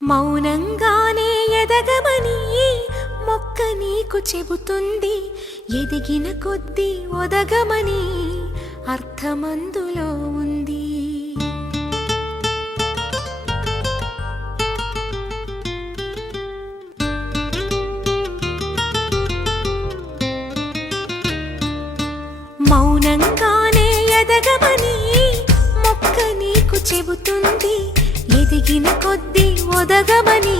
మౌనంగానే ఎదగమని మొక్క నీకు చెబుతుంది. ఎదిగిన కొద్దీ ఒదగమని అర్థమందులో ఉంది. మౌనంగానే ఎదగమని మొక్క నీకు చెబుతుంది. ఎదిగిన కొద్దీ ఒదగమని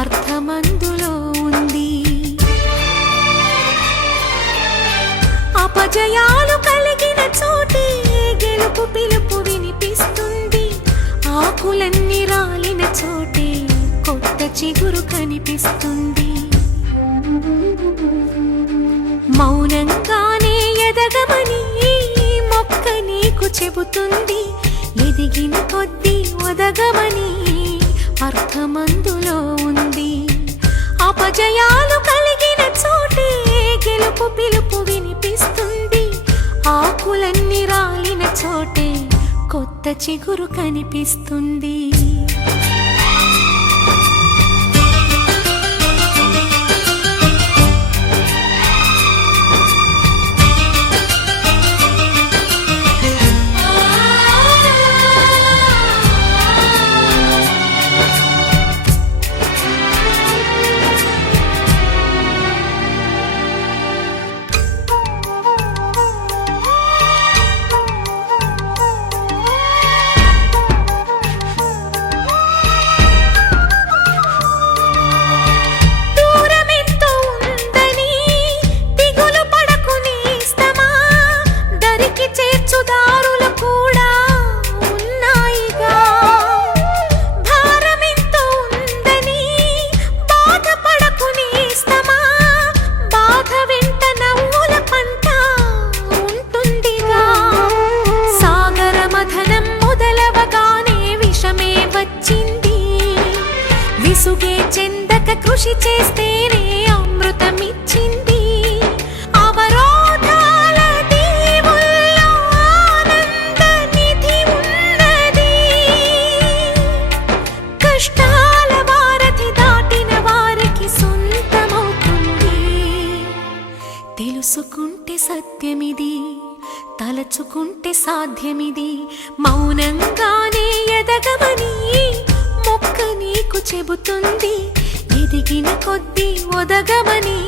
అర్థమందులో ఉంది. అపజయాలు కలిగిన చోటే గెలుపు పిలుపు వినిపిస్తుంది. ఆకులన్నీ రాలిన చోటే కొత్త చిగురు కనిపిస్తుంది. మౌనంగానే ఎదగమని మొక్క నీకు చెబుతుంది. ఎదిగిన కొద్దీ ఒదగమని అర్థమందులో ఉంది. అపజయాలు కలిగిన చోటే గెలుపు పిలుపు వినిపిస్తుంది. ఆకులన్నీ రాలిన చోటే కొత్త చిగురు కనిపిస్తుంది. విసుగే చెందక కృషి చేస్తేనే అమృతమిచ్చింది. అవరోధాల దీవుల్లో ఆనంద నిధి ఉన్నది. కష్టాల వారధి దాటిన వారికి సొంతమవుతుంది. తెలుసుకుంటే సత్యమిది, తలచుకుంటే సాధ్యమిది. మౌనంగానే ఎదగమని మొక్క నీకు చెబుతుంది. ఎదిగిన కొద్దీ ఒదగమని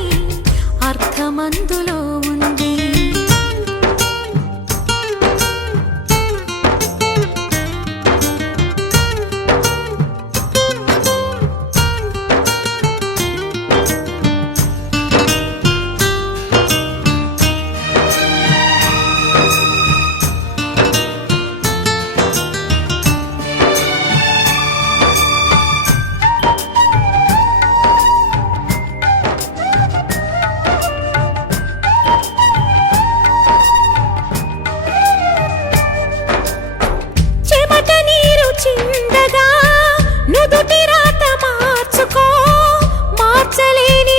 అర్థమందులో ఉంది. చిందగా నుదుటి రాత మార్చుకో, మార్చలేని